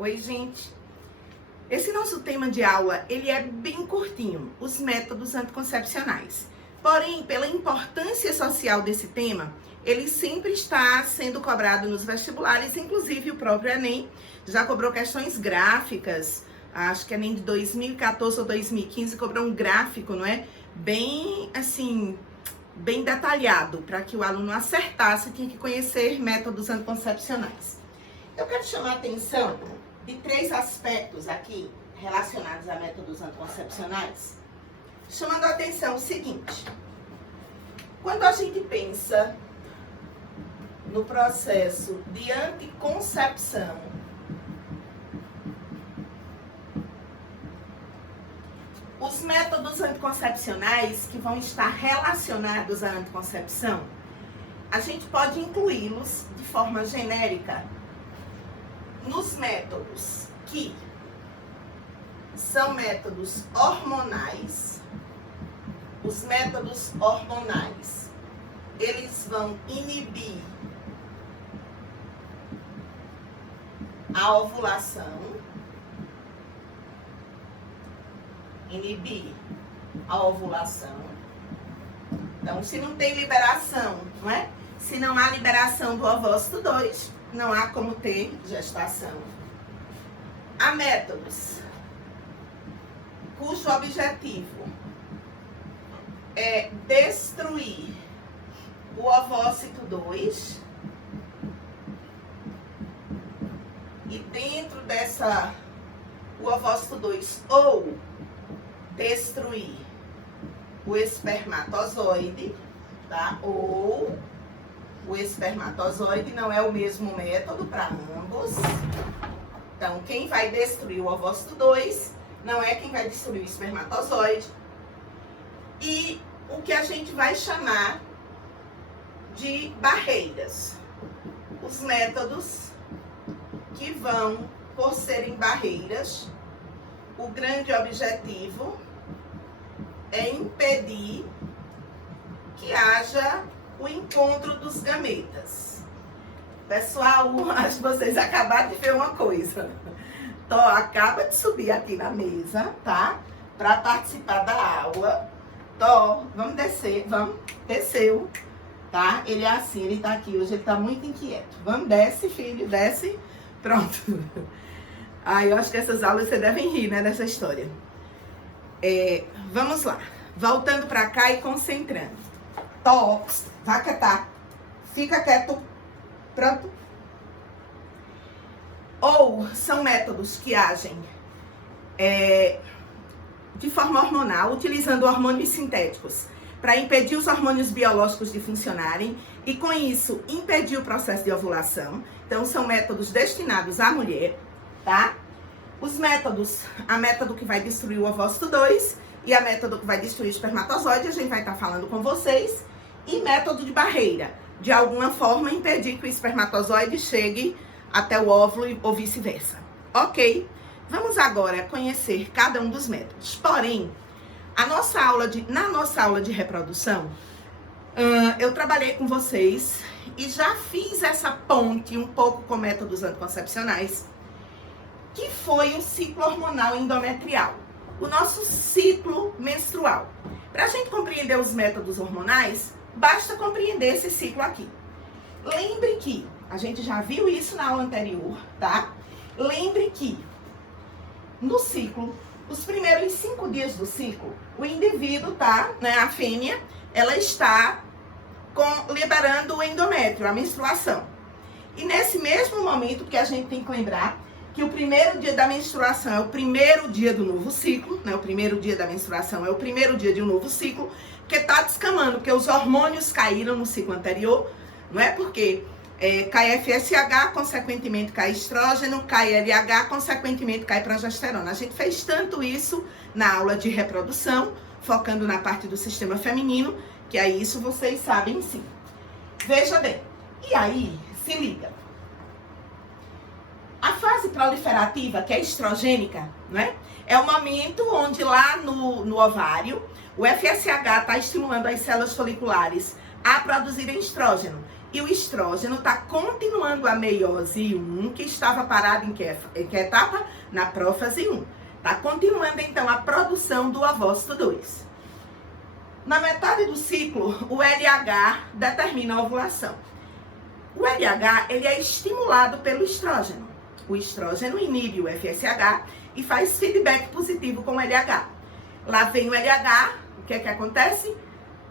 Oi, gente. Esse nosso tema de aula, ele é bem curtinho, os métodos anticoncepcionais. Porém, pela importância social desse tema, ele sempre está sendo cobrado nos vestibulares, inclusive o próprio Enem já cobrou questões gráficas, acho que Enem de 2014 ou 2015 cobrou um gráfico, não é? Bem, assim, bem detalhado, para que o aluno acertasse, tinha que conhecer métodos anticoncepcionais. Eu quero chamar a atenção de 3 aspectos aqui relacionados a métodos anticoncepcionais, chamando a atenção o seguinte: quando a gente pensa no processo de anticoncepção, os métodos anticoncepcionais que vão estar relacionados à anticoncepção, a gente pode incluí-los de forma genérica nos métodos que são métodos hormonais. Os métodos hormonais, eles vão inibir a ovulação, Então, se não tem liberação, não é? Se não há liberação do ovócito 2, não há como ter gestação. Há métodos cujo objetivo é destruir o ovócito 2 e dentro o ovócito 2 ou destruir o espermatozoide, tá? Ou o espermatozoide, não é o mesmo método para ambos. Então, quem vai destruir o ovócito 2 não é quem vai destruir o espermatozoide. E o que a gente vai chamar de barreiras. Os métodos que vão, por serem barreiras, o grande objetivo é impedir que haja o encontro dos gametas. Pessoal, acho que vocês acabaram de ver uma coisa. Tó acaba de subir aqui na mesa, tá? Para participar da aula. Tó, vamos descer, desceu, tá? Ele é assim, ele tá aqui hoje, ele tá muito inquieto. Vamos, desce, filho, desce. Pronto. Eu acho que essas aulas vocês devem rir, né, dessa história. Vamos lá. Voltando para cá e concentrando. Tó, vai quietar. Fica quieto. Pronto. Ou são métodos que agem de forma hormonal, utilizando hormônios sintéticos para impedir os hormônios biológicos de funcionarem e, com isso, impedir o processo de ovulação. Então, são métodos destinados à mulher, tá? Os métodos, a método que vai destruir o ovócito 2 e a método que vai destruir o espermatozoide, a gente vai estar falando com vocês. E método de barreira, de alguma forma impedir que o espermatozoide chegue até o óvulo ou vice-versa. Ok? Vamos agora conhecer cada um dos métodos. Porém, na nossa aula de reprodução, eu trabalhei com vocês e já fiz essa ponte um pouco com métodos anticoncepcionais, que foi o ciclo hormonal endometrial, o nosso ciclo menstrual. Para a gente compreender os métodos hormonais, basta compreender esse ciclo aqui. Lembre que, a gente já viu isso na aula anterior, tá? Lembre que, no ciclo, os primeiros 5 dias do ciclo, o indivíduo tá, né, a fêmea, ela está liberando o endométrio, a menstruação. E nesse mesmo momento que a gente tem que lembrar que o primeiro dia da menstruação é o primeiro dia do novo ciclo, né? O primeiro dia da menstruação é o primeiro dia de um novo ciclo, porque tá descamando, porque os hormônios caíram no ciclo anterior, não é? Porque cai FSH, consequentemente cai estrógeno, cai LH, consequentemente cai progesterona. A gente fez tanto isso na aula de reprodução, focando na parte do sistema feminino, que aí isso vocês sabem sim. Veja bem, e aí, se liga. A fase proliferativa, que é estrogênica, né? É o momento onde lá no ovário, o FSH está estimulando as células foliculares a produzirem estrógeno. E o estrógeno está continuando a meiose 1, que estava parado em que etapa? Na prófase 1. Está continuando, então, a produção do ovócito 2. Na metade do ciclo, o LH determina a ovulação. O LH, ele é estimulado pelo estrógeno. O estrógeno inibe o FSH e faz feedback positivo com o LH. Lá vem o LH, o que é que acontece?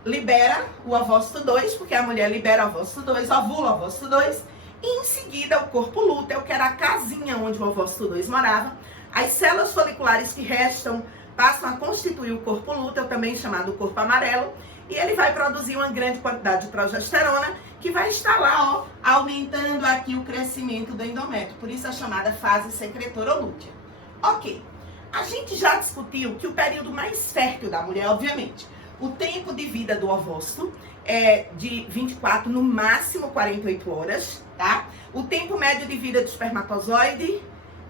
Libera o ovócito 2, porque a mulher libera o ovócito 2, ovula o ovócito 2, e em seguida o corpo lúteo, que era a casinha onde o ovócito 2 morava, as células foliculares que restam passam a constituir o corpo lúteo, também chamado corpo amarelo, e ele vai produzir uma grande quantidade de progesterona, que vai estar lá, ó, aumentando aqui o crescimento do endométrio, por isso a chamada fase secretora lútea. Ok, a gente já discutiu que o período mais fértil da mulher, obviamente, o tempo de vida do ovócito é de 24, no máximo 48 horas, tá? O tempo médio de vida do espermatozoide,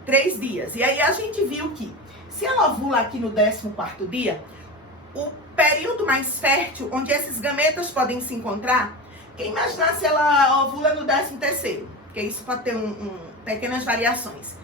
3 dias. E aí a gente viu que, se ela ovula aqui no 14º dia, o período mais fértil, onde esses gametas podem se encontrar, quem imaginar se ela ovula no 13º, porque isso pode ter pequenas variações.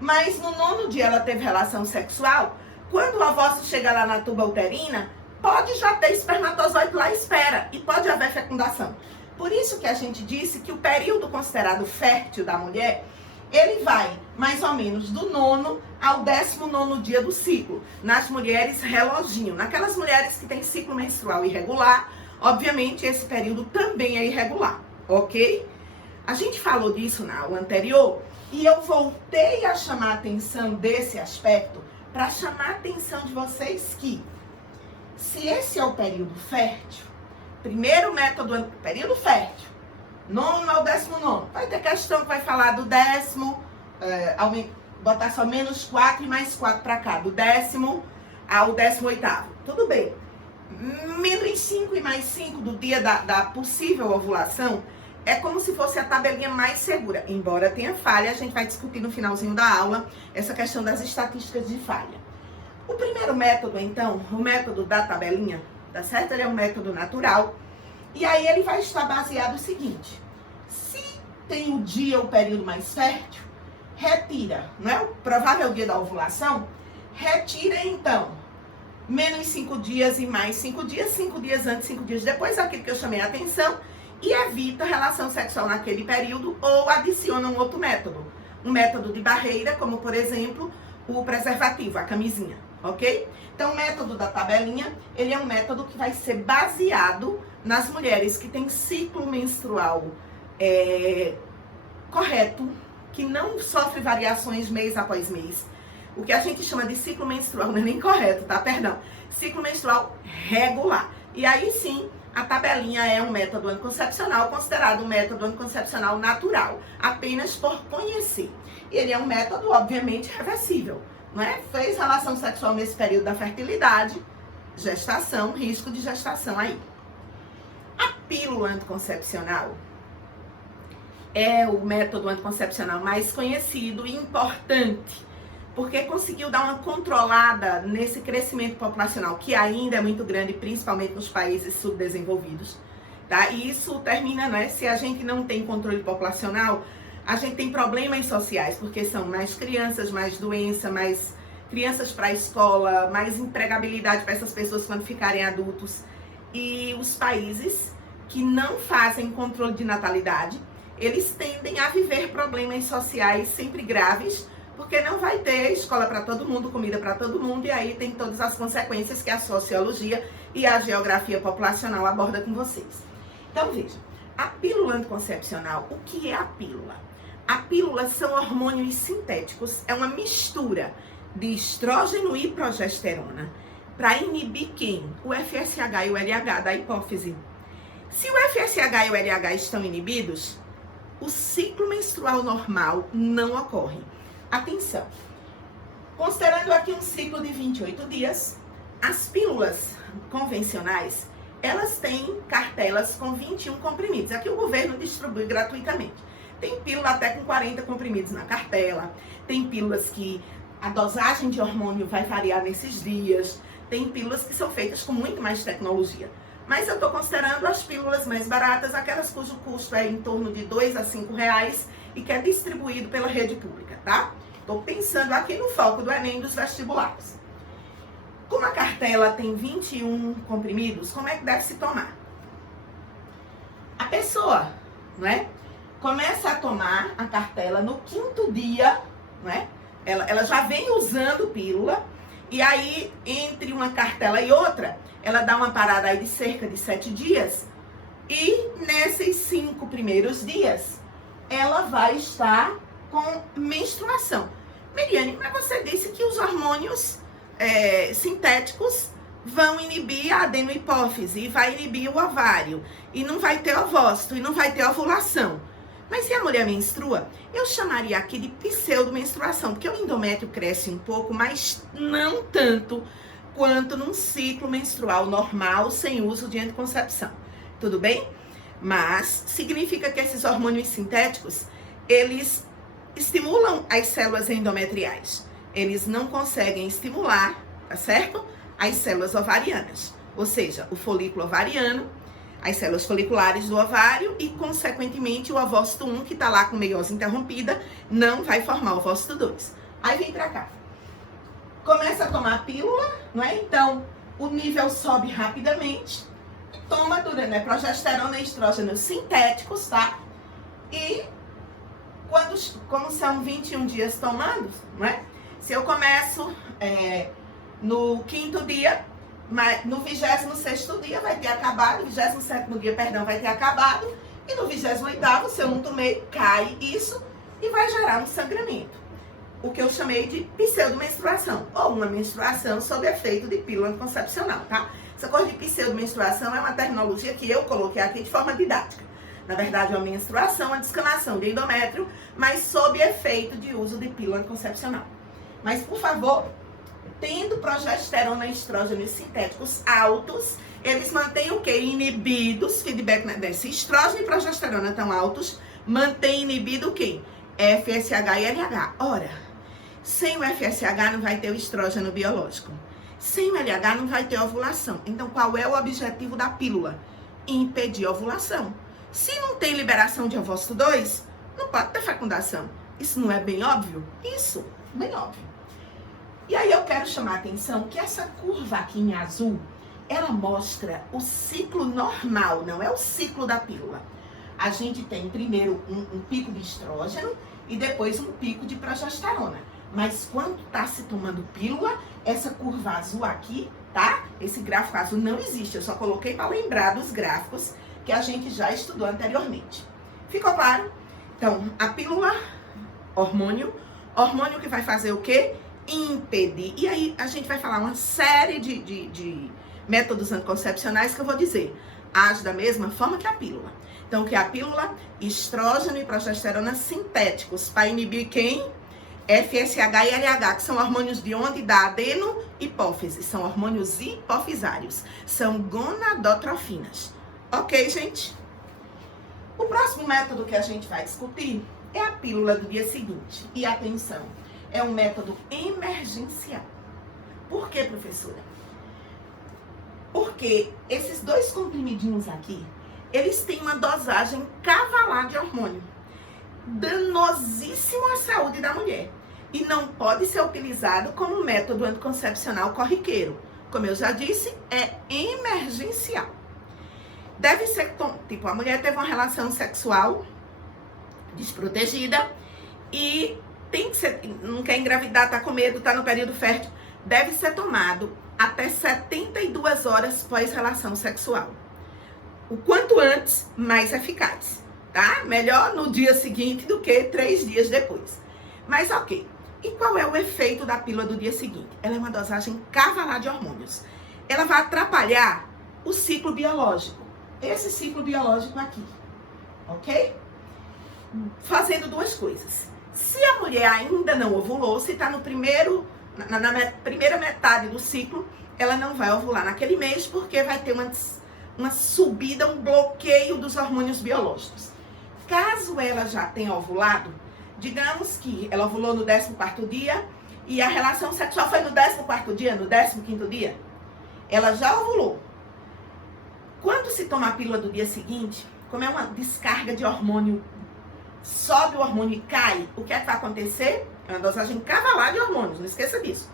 Mas no 9º dia ela teve relação sexual, quando o ovócito chega lá na tuba uterina, pode já ter espermatozoide lá à espera e pode haver fecundação. Por isso que a gente disse que o período considerado fértil da mulher, ele vai mais ou menos do 9º ao 19º dia do ciclo. Nas mulheres, reloginho. Naquelas mulheres que têm ciclo menstrual irregular, obviamente esse período também é irregular, ok? A gente falou disso na aula anterior e eu voltei a chamar a atenção desse aspecto para chamar a atenção de vocês que, se esse é o período fértil, primeiro método, período fértil, 9º ao 19º, vai ter questão que vai falar do 10º, botar só menos 4 e mais 4 para cá, do 10º ao 18º, tudo bem. Menos 5 e mais 5 do dia da possível ovulação é como se fosse a tabelinha mais segura, embora tenha falha, a gente vai discutir no finalzinho da aula essa questão das estatísticas de falha. O primeiro método, então, o método da tabelinha, tá certo? Ele é um método natural. E aí ele vai estar baseado no seguinte: se tem o dia, o período mais fértil, retira, não é? O provável dia da ovulação, retira então menos 5 dias e mais 5 dias, 5 dias antes, 5 dias depois, aquilo que eu chamei a atenção, e evita relação sexual naquele período ou adiciona um outro método. Um método de barreira, como por exemplo, o preservativo, a camisinha. Ok? Então, o método da tabelinha, ele é um método que vai ser baseado nas mulheres que têm ciclo menstrual correto, que não sofre variações mês após mês. O que a gente chama de ciclo menstrual, não é nem correto, tá? Perdão. Ciclo menstrual regular. E aí sim, a tabelinha é um método anticoncepcional, considerado um método anticoncepcional natural, apenas por conhecer. Ele é um método, obviamente, reversível. Não é? Fez relação sexual nesse período da fertilidade, gestação, risco de gestação aí. A pílula anticoncepcional é o método anticoncepcional mais conhecido e importante, porque conseguiu dar uma controlada nesse crescimento populacional, que ainda é muito grande, principalmente nos países subdesenvolvidos, tá? E isso termina, né? Se a gente não tem controle populacional, a gente tem problemas sociais, porque são mais crianças, mais doença, mais crianças para a escola, mais empregabilidade para essas pessoas quando ficarem adultos. E os países que não fazem controle de natalidade, eles tendem a viver problemas sociais sempre graves, porque não vai ter escola para todo mundo, comida para todo mundo, e aí tem todas as consequências que a sociologia e a geografia populacional abordam com vocês. Então, veja, a pílula anticoncepcional, o que é a pílula? A pílula são hormônios sintéticos, é uma mistura de estrógeno e progesterona para inibir quem? O FSH e o LH da hipófise. Se o FSH e o LH estão inibidos, o ciclo menstrual normal não ocorre. Atenção, considerando aqui um ciclo de 28 dias, as pílulas convencionais, elas têm cartelas com 21 comprimidos. Aqui o governo distribui gratuitamente. Tem pílula até com 40 comprimidos na cartela, tem pílulas que a dosagem de hormônio vai variar nesses dias, tem pílulas que são feitas com muito mais tecnologia. Mas eu estou considerando as pílulas mais baratas, aquelas cujo custo é em torno de R$ 2 a R$ 5 e que é distribuído pela rede pública, tá? Estou pensando aqui no foco do Enem dos vestibulares. Como a cartela tem 21 comprimidos, como é que deve se tomar? A pessoa, não é? Começa a tomar a cartela no 5º dia, não é? Ela já vem usando pílula, e aí, entre uma cartela e outra, ela dá uma parada aí de cerca de 7 dias, e nesses 5 primeiros dias, ela vai estar com menstruação. Miriane, mas você disse que os hormônios sintéticos vão inibir a adenohipófise, e vai inibir o ovário, e não vai ter ovócito, e não vai ter ovulação. Mas se a mulher menstrua, eu chamaria aqui de pseudomenstruação, porque o endométrio cresce um pouco, mas não tanto quanto num ciclo menstrual normal, sem uso de anticoncepção. Tudo bem? Mas significa que esses hormônios sintéticos, eles estimulam as células endometriais. Eles não conseguem estimular, tá certo? As células ovarianas. Ou seja, o folículo ovariano, as células foliculares do ovário e, consequentemente, o ovócito 1, que está lá com meiose interrompida, não vai formar o ovócito 2. Aí vem pra cá. Começa a tomar a pílula, não é? Então, o nível sobe rapidamente. Toma durante progesterona e estrógenos sintéticos, tá? E, como são 21 dias tomando, não é? Se eu começo no 5º dia, no 26º dia vai ter acabado, no 27º dia, perdão, vai ter acabado, e no 28º, se eu não tomei, cai isso e vai gerar um sangramento. O que eu chamei de pseudomenstruação, ou uma menstruação sob efeito de pílula anticoncepcional, tá? Essa coisa de pseudomenstruação é uma terminologia que eu coloquei aqui de forma didática. Na verdade, é uma menstruação, uma descamação de endométrio, mas sob efeito de uso de pílula anticoncepcional. Mas, por favor, tendo progesterona e estrógenos sintéticos altos, eles mantêm o quê? Inibidos, feedback desse estrógeno e progesterona tão altos, mantém inibido o quê? FSH e LH. Ora, sem o FSH não vai ter o estrógeno biológico. Sem o LH não vai ter ovulação. Então, qual é o objetivo da pílula? Impedir a ovulação. Se não tem liberação de ovócito 2, não pode ter fecundação. Isso não é bem óbvio? Isso, bem óbvio. E aí eu quero chamar a atenção que essa curva aqui em azul, ela mostra o ciclo normal, não é o ciclo da pílula. A gente tem primeiro um pico de estrógeno e depois um pico de progesterona. Mas quando tá se tomando pílula, essa curva azul aqui, tá? Esse gráfico azul não existe, eu só coloquei para lembrar dos gráficos que a gente já estudou anteriormente. Ficou claro? Então, a pílula, hormônio que vai fazer o quê? Impedir. E aí a gente vai falar uma série de métodos anticoncepcionais que eu vou dizer. Age da mesma forma que a pílula. Então, que a pílula, estrógeno e progesterona sintéticos, para inibir quem? FSH e LH, que são hormônios de onde? Da adenohipófise. São hormônios hipofisários. São gonadotrofinas. Ok, gente? O próximo método que a gente vai discutir é a pílula do dia seguinte. E atenção, é um método emergencial. Por quê, professora? Porque esses 2 comprimidinhos aqui, eles têm uma dosagem cavalar de hormônio. Danosíssimo à saúde da mulher. E não pode ser utilizado como método anticoncepcional corriqueiro. Como eu já disse, é emergencial. Deve ser, tipo, a mulher teve uma relação sexual desprotegida e tem que ser, não quer engravidar, tá com medo, tá no período fértil, deve ser tomado até 72 horas pós-relação sexual. O quanto antes, mais eficaz, tá? Melhor no dia seguinte do que 3 dias depois. Mas ok. E qual é o efeito da pílula do dia seguinte? Ela é uma dosagem cavalar de hormônios. Ela vai atrapalhar o ciclo biológico. Esse ciclo biológico aqui, ok? Fazendo 2 coisas. Se a mulher ainda não ovulou, se está no na primeira metade do ciclo, ela não vai ovular naquele mês, porque vai ter uma subida, um bloqueio dos hormônios biológicos. Caso ela já tenha ovulado, digamos que ela ovulou no 14º dia e a relação sexual foi no 14º dia, no 15º dia, ela já ovulou. Quando se toma a pílula do dia seguinte, como é uma descarga de hormônio, sobe o hormônio e cai, o que é que vai acontecer? É uma dosagem cavalar de hormônios, não esqueça disso.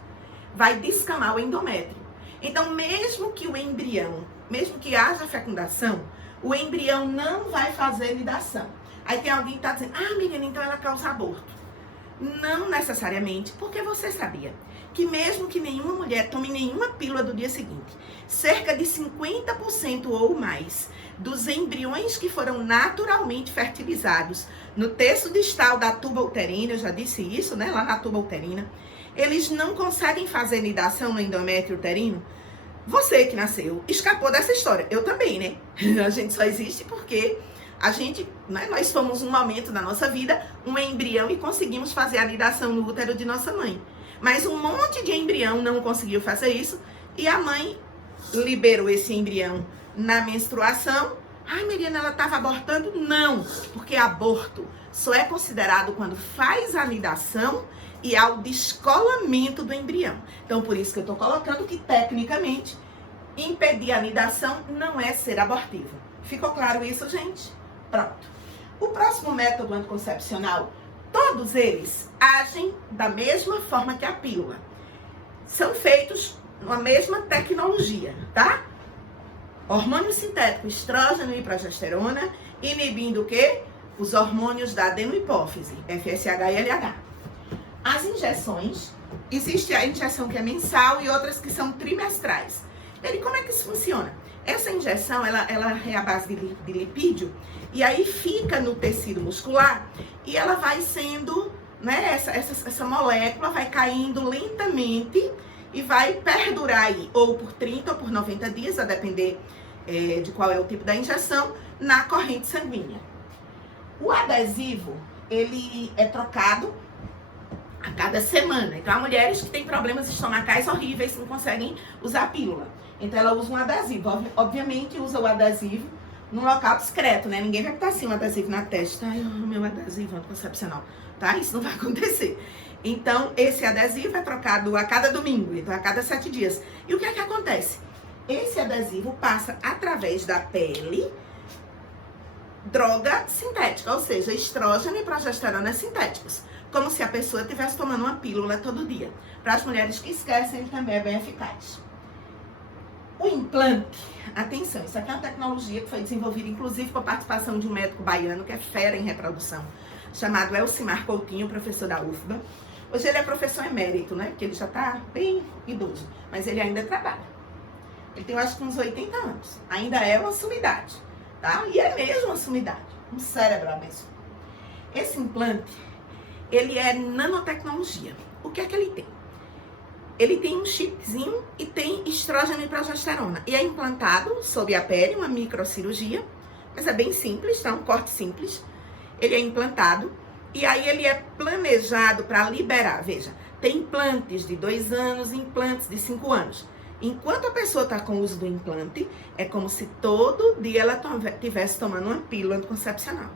Vai descamar o endométrio. Então, mesmo que o embrião, mesmo que haja fecundação, o embrião não vai fazer nidação. Aí tem alguém que está dizendo, menina, então ela causa aborto. Não necessariamente, porque você sabia que mesmo que nenhuma mulher tome nenhuma pílula do dia seguinte, cerca de 50% ou mais dos embriões que foram naturalmente fertilizados no terço distal da tuba uterina, eu já disse isso, né, lá na tuba uterina, eles não conseguem fazer nidação no endométrio uterino. Você que nasceu escapou dessa história, eu também, né? A gente só existe porque a gente, né, nós fomos um momento da nossa vida, um embrião e conseguimos fazer a nidação no útero de nossa mãe. Mas um monte de embrião não conseguiu fazer isso e a mãe liberou esse embrião na menstruação. Mariana, ela estava abortando? Não, porque aborto só é considerado quando faz a nidação e há o descolamento do embrião. Então, por isso que eu estou colocando que, tecnicamente, impedir a nidação não é ser abortivo. Ficou claro isso, gente? Pronto. O próximo método anticoncepcional, todos eles agem da mesma forma que a pílula. São feitos na mesma tecnologia, tá? Hormônio sintético, estrógeno e progesterona, inibindo o quê? Os hormônios da adenohipófise, FSH e LH. As injeções, existe a injeção que é mensal e outras que são trimestrais. E como é que isso funciona? Essa injeção, ela é a base de lipídio, e aí fica no tecido muscular, e ela vai sendo, né, essa molécula vai caindo lentamente, e vai perdurar aí, ou por 30 ou por 90 dias, a depender de qual é o tipo da injeção, na corrente sanguínea. O adesivo, ele é trocado a cada semana. Então, há mulheres que têm problemas estomacais horríveis, não conseguem usar a pílula. Então, ela usa um adesivo. Obviamente, usa o adesivo num local discreto, né? Ninguém vai botar assim um adesivo na testa. Ai, meu adesivo anticoncepcional. Tá? Isso não vai acontecer. Então, esse adesivo é trocado a cada domingo, então a cada 7 dias. E o que é que acontece? Esse adesivo passa através da pele droga sintética, ou seja, estrógeno e progesterona sintéticos. Como se a pessoa estivesse tomando uma pílula todo dia. Para as mulheres que esquecem, ele também é bem eficaz. O implante, atenção, isso aqui é uma tecnologia que foi desenvolvida, inclusive, com a participação de um médico baiano, que é fera em reprodução, chamado Elcimar Coutinho, professor da UFBA. Hoje ele é professor emérito, né? Porque ele já está bem idoso, mas ele ainda trabalha. Ele tem, eu acho, uns 80 anos. Ainda é uma sumidade, tá? E é mesmo uma sumidade. Um cérebro abençoado. Esse implante, ele é nanotecnologia. O que é que ele tem? Ele tem um chipzinho e tem estrógeno e progesterona. E é implantado sob a pele, uma microcirurgia, mas é bem simples, tá? Um corte simples. Ele é implantado e aí ele é planejado para liberar. Veja, tem implantes de 2 anos e implantes de 5 anos. Enquanto a pessoa está com o uso do implante, é como se todo dia ela estivesse tomando uma pílula anticoncepcional,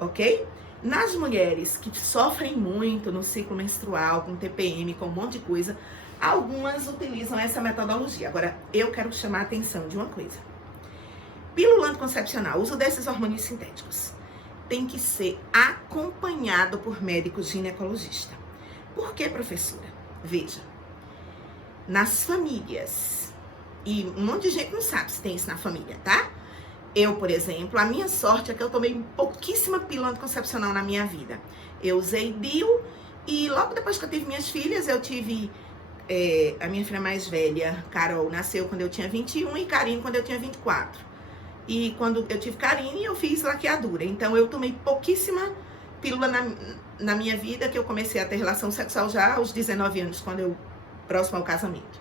ok? Nas mulheres que sofrem muito no ciclo menstrual, com TPM, com um monte de coisa, algumas utilizam essa metodologia. Agora, eu quero chamar a atenção de uma coisa. Pílula anticoncepcional, uso desses hormônios sintéticos, tem que ser acompanhado por médico ginecologista. Por que, professora? Veja, nas famílias, e um monte de gente não sabe se tem isso na família, tá? Eu, por exemplo, a minha sorte é que eu tomei pouquíssima pílula anticoncepcional na minha vida. Eu usei DIU e logo depois que eu tive minhas filhas, eu tive a minha filha mais velha, Carol, nasceu quando eu tinha 21 e Karine quando eu tinha 24. E quando eu tive Karine, eu fiz laqueadura. Então, eu tomei pouquíssima pílula na minha vida, que eu comecei a ter relação sexual já aos 19 anos, próximo ao casamento.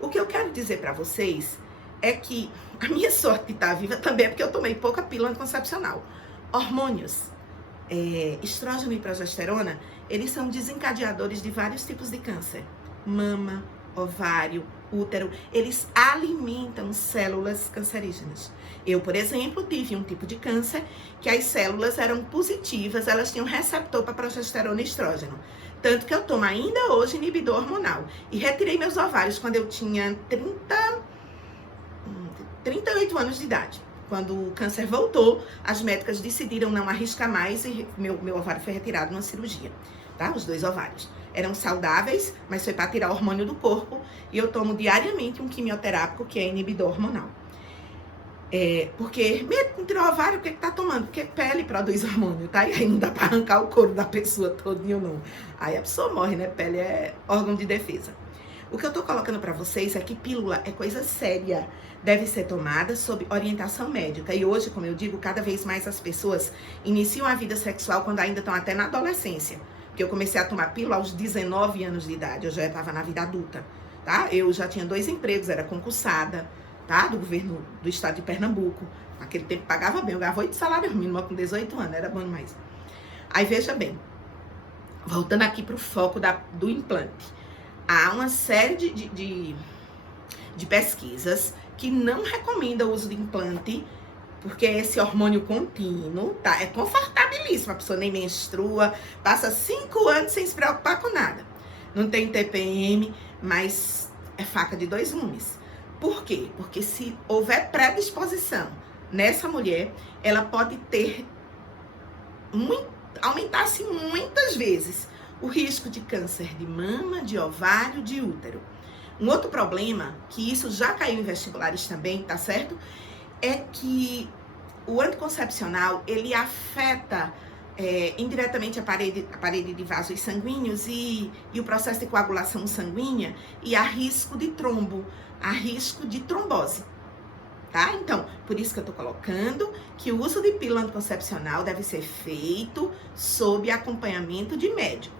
O que eu quero dizer pra vocês é que a minha sorte de estar viva também é porque eu tomei pouca pílula anticoncepcional. Hormônios, estrógeno e progesterona, eles são desencadeadores de vários tipos de câncer. Mama, ovário, útero, eles alimentam células cancerígenas. Eu, por exemplo, tive um tipo de câncer que as células eram positivas, elas tinham receptor para progesterona e estrógeno. Tanto que eu tomo ainda hoje inibidor hormonal. E retirei meus ovários quando eu tinha 38 18 anos de idade. Quando o câncer voltou, as médicas decidiram não arriscar mais e meu ovário foi retirado numa cirurgia, tá? Os 2 ovários. Eram saudáveis, mas foi para tirar o hormônio do corpo e eu tomo diariamente um quimioterápico que é inibidor hormonal. Porque mesmo com tirar o ovário, o que tá tomando? Porque pele produz hormônio, tá? E aí não dá para arrancar o couro da pessoa todinho, não. Aí a pessoa morre, né? Pele é órgão de defesa. O que eu tô colocando para vocês é que pílula é coisa séria, deve ser tomada sob orientação médica. E hoje, como eu digo, cada vez mais as pessoas iniciam a vida sexual quando ainda estão até na adolescência. Porque eu comecei a tomar pílula aos 19 anos de idade, eu já estava na vida adulta, tá? Eu já tinha 2 empregos, era concursada, tá? Do governo do estado de Pernambuco. Naquele tempo pagava bem, eu ganhava 8 salários mínimos com 18 anos, era bom demais. Aí veja bem, voltando aqui para o foco do implante. Há uma série de pesquisas que não recomendam o uso de implante, porque esse hormônio contínuo, tá? É confortabilíssimo, a pessoa nem menstrua, passa 5 anos sem se preocupar com nada. Não tem TPM, mas é faca de 2 gumes. Por quê? Porque se houver predisposição nessa mulher, ela pode ter, aumentar-se muitas vezes o risco de câncer de mama, de ovário, de útero. Um outro problema, que isso já caiu em vestibulares também, tá certo? É que o anticoncepcional, ele afeta indiretamente a parede de vasos sanguíneos e o processo de coagulação sanguínea e há risco de trombo, há risco de trombose. Tá? Então, por isso que eu tô colocando que o uso de pílula anticoncepcional deve ser feito sob acompanhamento de médico.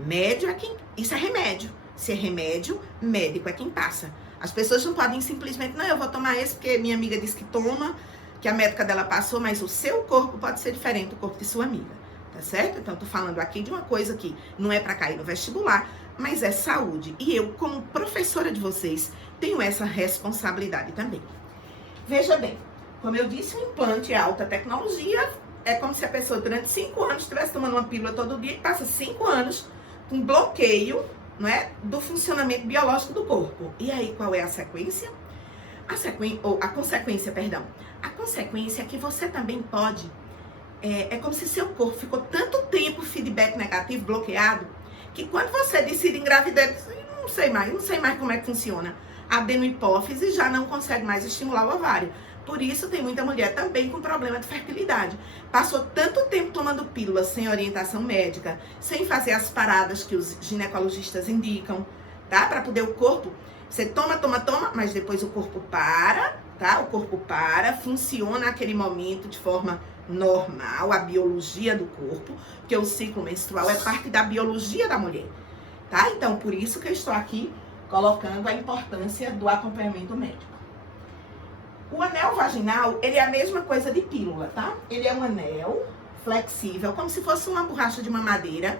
Médio é quem... Isso é remédio. Se é remédio, médico é quem passa. As pessoas não podem simplesmente, não, eu vou tomar esse porque minha amiga disse que toma, que a médica dela passou, mas o seu corpo pode ser diferente do corpo de sua amiga, tá certo? Então, tô falando aqui de uma coisa que não é para cair no vestibular, mas é saúde. E eu, como professora de vocês, tenho essa responsabilidade também. Veja bem, como eu disse, o implante é alta tecnologia, é como se a pessoa durante 5 anos estivesse tomando uma pílula todo dia e passa 5 anos com bloqueio, não é, do funcionamento biológico do corpo. E aí, qual é a sequência? A consequência é que você também pode, é como se seu corpo ficou tanto tempo feedback negativo, bloqueado, que quando você decide engravidar, não sei mais como é que funciona. A adenohipófise já não consegue mais estimular o ovário. Por isso, tem muita mulher também com problema de fertilidade. Passou tanto tempo tomando pílulas sem orientação médica, sem fazer as paradas que os ginecologistas indicam, tá? Para poder o corpo... Você toma, mas depois o corpo para, tá? O corpo para, funciona naquele momento de forma normal, a biologia do corpo, porque o ciclo menstrual é parte da biologia da mulher, tá? Então, por isso que eu estou aqui colocando a importância do acompanhamento médico. O anel vaginal, ele é a mesma coisa de pílula, tá? Ele é um anel flexível, como se fosse uma borracha de mamadeira,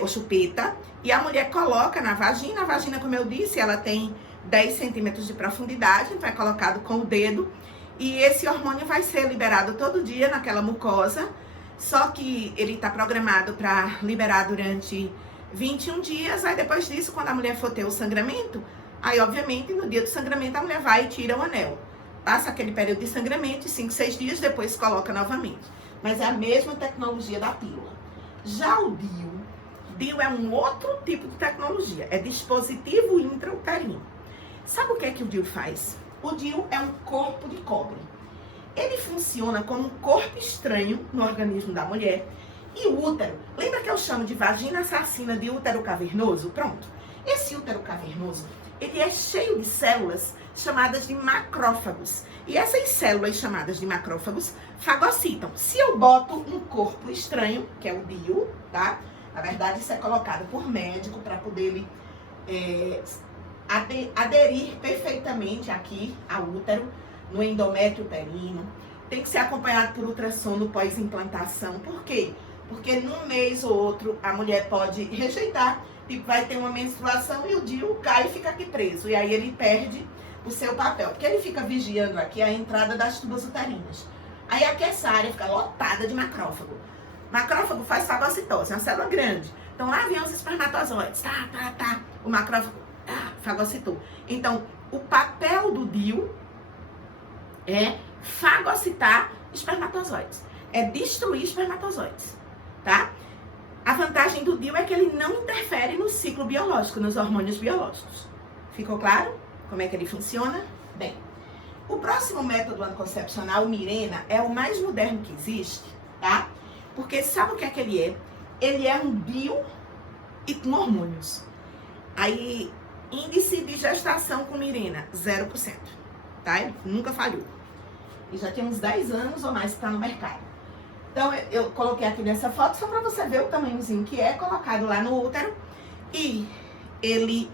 ou chupeta, e a mulher coloca na vagina. A vagina, como eu disse, ela tem 10 centímetros de profundidade, então é colocado com o dedo, e esse hormônio vai ser liberado todo dia naquela mucosa, só que ele tá programado para liberar durante 21 dias, aí depois disso, quando a mulher for ter o sangramento, aí obviamente no dia do sangramento a mulher vai e tira o anel. Passa aquele período de sangramento e 5, 6 dias depois coloca novamente. Mas é a mesma tecnologia da pílula. Já o DIU é um outro tipo de tecnologia, é dispositivo intrauterino. Sabe o que é que o DIU faz? O DIU é um corpo de cobre. Ele funciona como um corpo estranho no organismo da mulher. E o útero, lembra que eu chamo de vagina assassina de útero cavernoso? Pronto. Esse útero cavernoso, ele é cheio de células chamadas de macrófagos. E essas células chamadas de macrófagos fagocitam. Se eu boto um corpo estranho, que é o DIU, tá? Na verdade, isso é colocado por médico para poder ele aderir perfeitamente aqui ao útero, no endométrio uterino. Tem que ser acompanhado por ultrassom no pós-implantação. Por quê? Porque num mês ou outro a mulher pode rejeitar, tipo, vai ter uma menstruação e o DIU cai e fica aqui preso. E aí ele perde o seu papel, porque ele fica vigiando aqui a entrada das tubas uterinas. Aí aqui essa área fica lotada de macrófago. Macrófago faz fagocitose, é uma célula grande. Então lá vem os espermatozoides, o macrófago fagocitou. Então, o papel do DIU é fagocitar espermatozoides, é destruir espermatozoides, tá? A vantagem do DIU é que ele não interfere no ciclo biológico, nos hormônios biológicos. Ficou claro como é que ele funciona? Bem, o próximo método anticoncepcional, o Mirena, é o mais moderno que existe, tá? Porque sabe o que é que ele é? Ele é um DIU e com hormônios. Aí, índice de gestação com Mirena, 0%, tá? Ele nunca falhou. E já tem uns 10 anos ou mais que está no mercado. Então, eu coloquei aqui nessa foto só para você ver o tamanhozinho que é colocado lá no útero. E ele,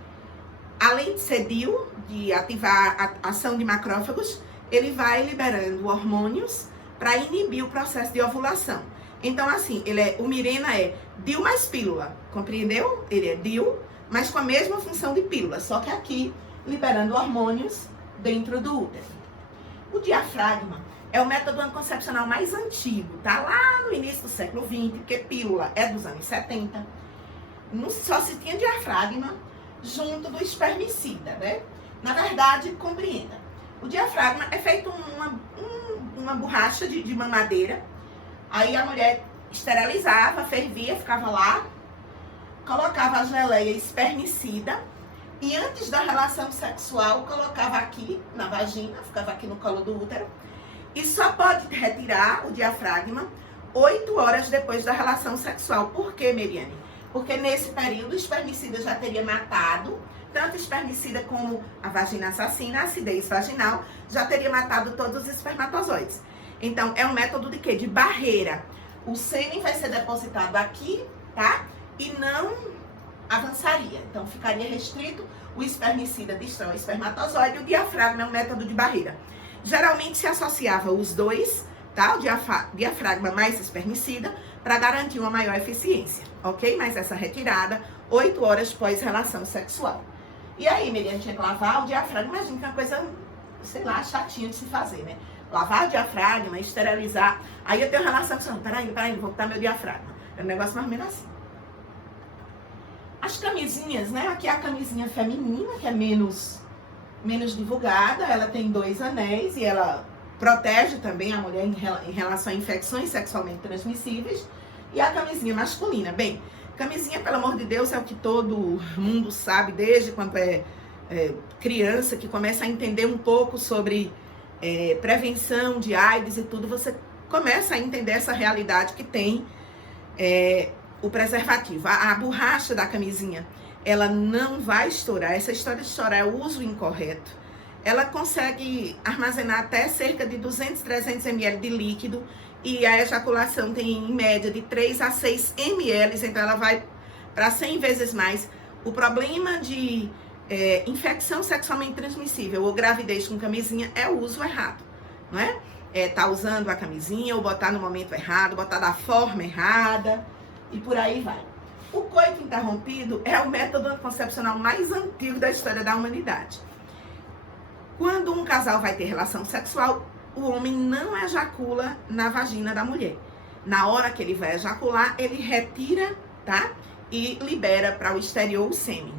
além de ser DIU, de ativar a ação de macrófagos, ele vai liberando hormônios para inibir o processo de ovulação. Então, assim, o Mirena é DIU mais pílula, compreendeu? Ele é DIU, mas com a mesma função de pílula, só que aqui liberando hormônios dentro do útero. O diafragma é o método anticoncepcional mais antigo, tá? Lá no início do século XX, porque pílula é dos anos 70. Só se tinha diafragma junto do espermicida, né? Na verdade, compreenda. O diafragma é feito uma borracha de mamadeira. Aí a mulher esterilizava, fervia, ficava lá, colocava a geleia espermicida e antes da relação sexual colocava aqui na vagina, ficava aqui no colo do útero. E só pode retirar o diafragma 8 horas depois da relação sexual. Por quê, Meriane? Porque nesse período o espermicida já teria matado, tanto espermicida como a vagina assassina, a acidez vaginal, já teria matado todos os espermatozoides. Então, é um método de quê? De barreira. O sêmen vai ser depositado aqui, tá? E não avançaria. Então, ficaria restrito, o espermicida destrói o espermatozoide e o diafragma é um método de barreira. Geralmente se associava os dois, tá? O diafragma mais espermicida, para garantir uma maior eficiência, ok? Mas essa retirada, 8 horas pós relação sexual. E aí, Miriam, tinha que lavar o diafragma, imagina que é uma coisa, sei lá, chatinha de se fazer, né? Lavar o diafragma, esterilizar. Aí eu tenho relação sexual, peraí, vou botar meu diafragma. É um negócio mais ou menos assim. As camisinhas, né? Aqui é a camisinha feminina, que é menos divulgada, ela tem 2 anéis e ela protege também a mulher em relação a infecções sexualmente transmissíveis. E a camisinha masculina, bem, camisinha, pelo amor de Deus, é o que todo mundo sabe desde quando é criança, que começa a entender um pouco sobre prevenção de AIDS e tudo, você começa a entender essa realidade que tem o preservativo. A borracha da camisinha, ela não vai estourar. Essa história de estourar é o uso incorreto. Ela consegue armazenar até cerca de 200, 300 ml de líquido e a ejaculação tem em média de 3 a 6 ml, então ela vai para 100 vezes mais. O problema de infecção sexualmente transmissível ou gravidez com camisinha é o uso errado, não é? Tá usando a camisinha ou botar no momento errado, botar da forma errada e por aí vai. O coito interrompido é o método anticoncepcional mais antigo da história da humanidade. Quando um casal vai ter relação sexual, o homem não ejacula na vagina da mulher. Na hora que ele vai ejacular, ele retira, tá? E libera para o exterior o sêmen.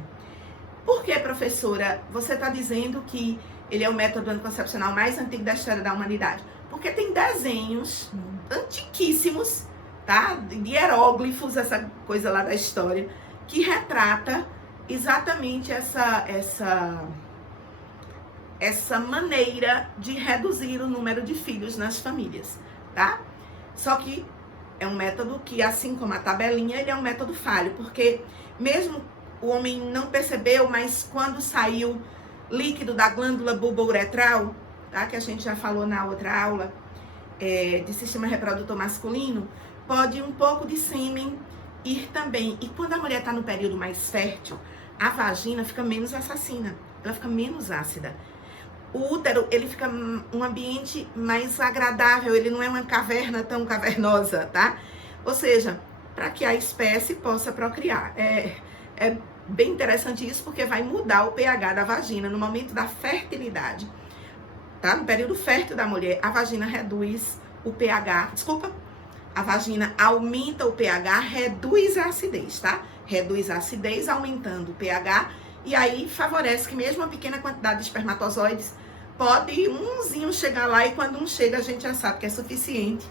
Por que, professora, você está dizendo que ele é o método anticoncepcional mais antigo da história da humanidade? Porque tem desenhos antiquíssimos, tá? De hieróglifos, essa coisa lá da história, que retrata exatamente essa maneira de reduzir o número de filhos nas famílias, tá? Só que é um método que, assim como a tabelinha, ele é um método falho, porque mesmo o homem não percebeu, mas quando saiu líquido da glândula bulbouretral, tá? Que a gente já falou na outra aula, de sistema reprodutor masculino, pode um pouco de sêmen ir também. E quando a mulher está no período mais fértil, a vagina fica menos assassina, ela fica menos ácida. O útero, ele fica um ambiente mais agradável, ele não é uma caverna tão cavernosa, tá? Ou seja, para que a espécie possa procriar. É bem interessante isso, porque vai mudar o pH da vagina no momento da fertilidade, tá? No período fértil da mulher, a vagina reduz o pH, a vagina aumenta o pH, reduz a acidez, tá? Reduz a acidez, aumentando o pH, e aí favorece que mesmo uma pequena quantidade de espermatozoides pode umzinho chegar lá e quando um chega a gente já sabe que é suficiente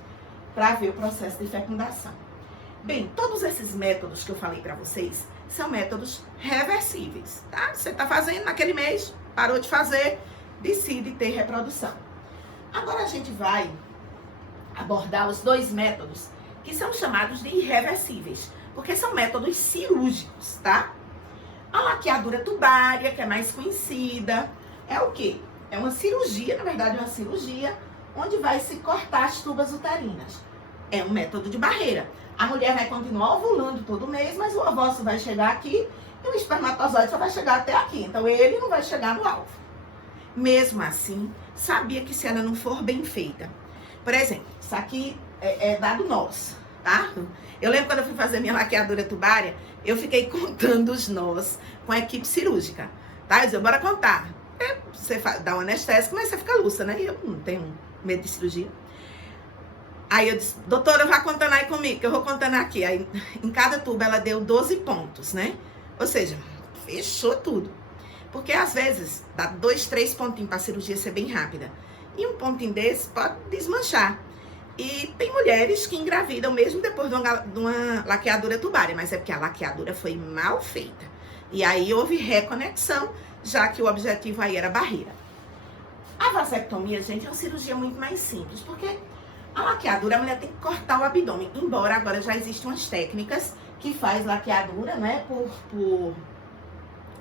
para ver o processo de fecundação. Bem, todos esses métodos que eu falei para vocês são métodos reversíveis, tá? Você tá fazendo naquele mês, parou de fazer, decide ter reprodução. Agora a gente vai abordar os dois métodos que são chamados de irreversíveis, porque são métodos cirúrgicos, tá? A laqueadura tubária, que é mais conhecida, é o quê? É uma cirurgia, na verdade é uma cirurgia, onde vai se cortar as tubas uterinas. É um método de barreira. A mulher vai continuar ovulando todo mês, mas o ovócito vai chegar aqui e o espermatozoide só vai chegar até aqui. Então ele não vai chegar no alvo. Mesmo assim, sabia que se ela não for bem feita. Por exemplo, isso aqui é dado nós, tá? Eu lembro quando eu fui fazer minha laqueadura tubária, eu fiquei contando os nós com a equipe cirúrgica, tá? Eu dizia, bora contar. Você dá um anestésico, mas você fica lúcida, né? E eu não tenho medo de cirurgia. Aí eu disse, doutora, vá contando aí comigo, que eu vou contando aqui. Aí em cada tuba ela deu 12 pontos, né? Ou seja, fechou tudo. Porque às vezes dá 2, 3 pontinhos para a cirurgia ser bem rápida. E um pontinho desse pode desmanchar. E tem mulheres que engravidam mesmo depois de uma laqueadura tubária, mas é porque a laqueadura foi mal feita. E aí houve reconexão, já que o objetivo aí era barreira. A vasectomia, gente, é uma cirurgia muito mais simples, porque a laqueadura, a mulher tem que cortar o abdômen, embora agora já existam umas técnicas que faz laqueadura, né, por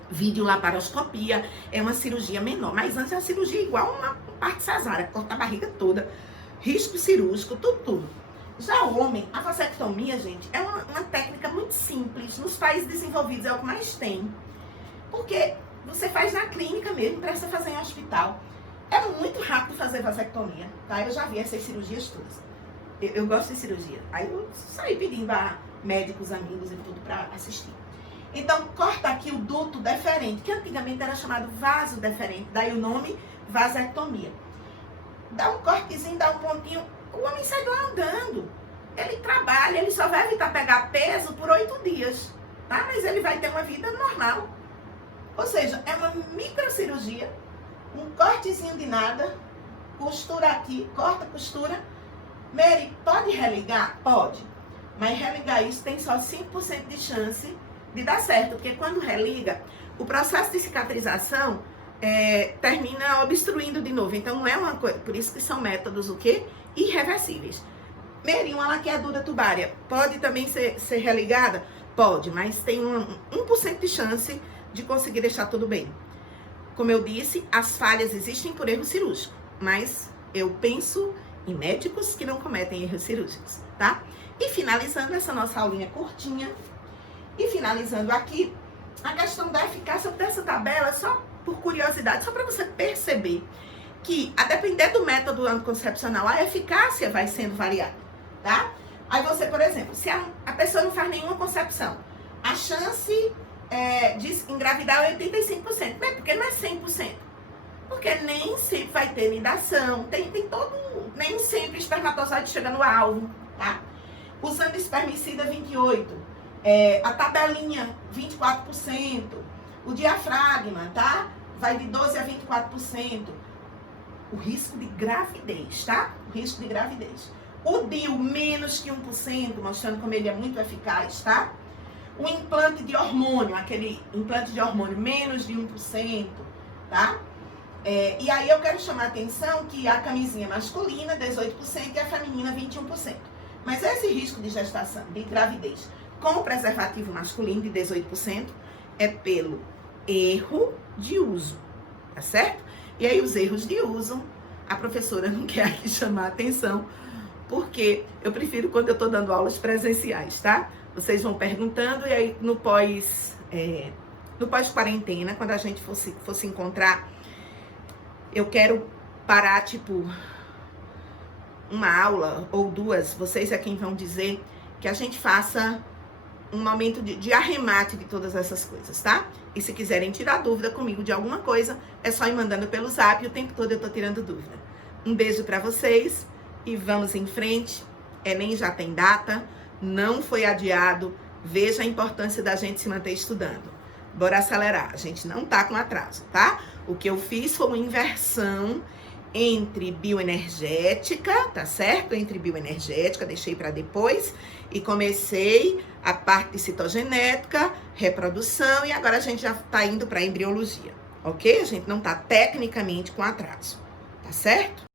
videolaparoscopia, é uma cirurgia menor, mas antes é uma cirurgia igual uma parte cesárea, corta a barriga toda, risco cirúrgico, tudo. Já o homem, a vasectomia, gente, é uma técnica muito simples, nos países desenvolvidos é o que mais tem, porque você faz na clínica mesmo, precisa fazer em hospital. É muito rápido fazer vasectomia, tá? Eu já vi essas cirurgias todas. Eu gosto de cirurgia. Aí eu saí pedindo a médicos, amigos e tudo pra assistir. Então, corta aqui o duto deferente, que antigamente era chamado vaso deferente. Daí o nome, vasectomia. Dá um cortezinho, dá um pontinho. O homem sai lá andando. Ele trabalha, ele só vai evitar pegar peso por 8 dias, tá? Mas ele vai ter uma vida normal. Ou seja, é uma microcirurgia. Um cortezinho de nada, costura aqui, corta, costura. Mary, pode religar? Pode. Mas religar isso tem só 5% de chance de dar certo. Porque quando religa, o processo de cicatrização termina obstruindo de novo. Então não é uma coisa. Por isso que são métodos o quê? Irreversíveis. Mary, uma laqueadura tubária pode também ser religada? Pode, mas tem 1% de chance de conseguir deixar tudo bem. Como eu disse, as falhas existem por erro cirúrgico, mas eu penso em médicos que não cometem erros cirúrgicos, tá? E finalizando essa nossa aulinha curtinha, e finalizando aqui, a questão da eficácia dessa tabela, só por curiosidade, só para você perceber que, a depender do método anticoncepcional, a eficácia vai sendo variada, tá? Aí você, por exemplo, se a pessoa não faz nenhuma concepção, a chance de engravidar é 85%. Não é porque não é 100%. Porque nem sempre vai ter nidação, nem sempre o espermatozoide chega no alvo, tá? Usando espermicida 28%, a tabelinha 24%, o diafragma, tá? Vai de 12% a 24%. O risco de gravidez, tá? O risco de gravidez. O DIU menos que 1%, mostrando como ele é muito eficaz, tá? O implante de hormônio, aquele implante de hormônio menos de 1%, tá? E aí eu quero chamar a atenção que a camisinha masculina, 18%, e a feminina, 21%. Mas esse risco de gestação, de gravidez, com o preservativo masculino de 18%, é pelo erro de uso, tá certo? E aí os erros de uso, a professora não quer aqui chamar a atenção, porque eu prefiro quando eu estou dando aulas presenciais, tá? Vocês vão perguntando e aí no pós-quarentena, quando a gente fosse encontrar, eu quero parar, tipo, uma aula ou duas, vocês é quem vão dizer que a gente faça um momento de arremate de todas essas coisas, tá? E se quiserem tirar dúvida comigo de alguma coisa, é só ir mandando pelo zap, o tempo todo eu tô tirando dúvida. Um beijo pra vocês e vamos em frente. Enem já tem data, não foi adiado. Veja a importância da gente se manter estudando. Bora acelerar. A gente não tá com atraso, tá? O que eu fiz foi uma inversão entre bioenergética, tá certo? Entre bioenergética, deixei para depois, e comecei a parte de citogenética, reprodução, e agora a gente já tá indo para embriologia, ok? A gente não tá tecnicamente com atraso, tá certo?